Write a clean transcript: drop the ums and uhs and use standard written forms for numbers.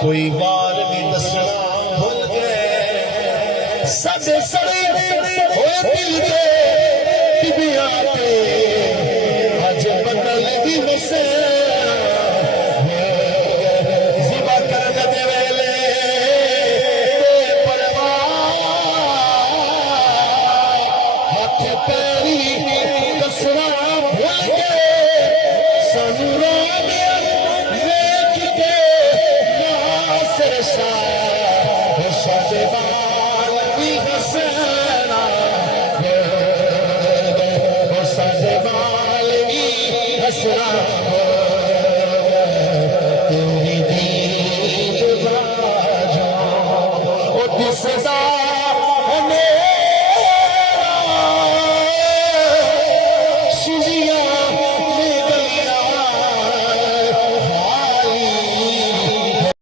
कोई बार भी दसना भूल गए साडे सड़े होए दिल दे टिबिया ते अज बदल दी वसे जिबा करन दे वेले परवाह हाथ पैरी दसना भूल गए सानू साडे बाल भी हसना साडे बाल भी हसना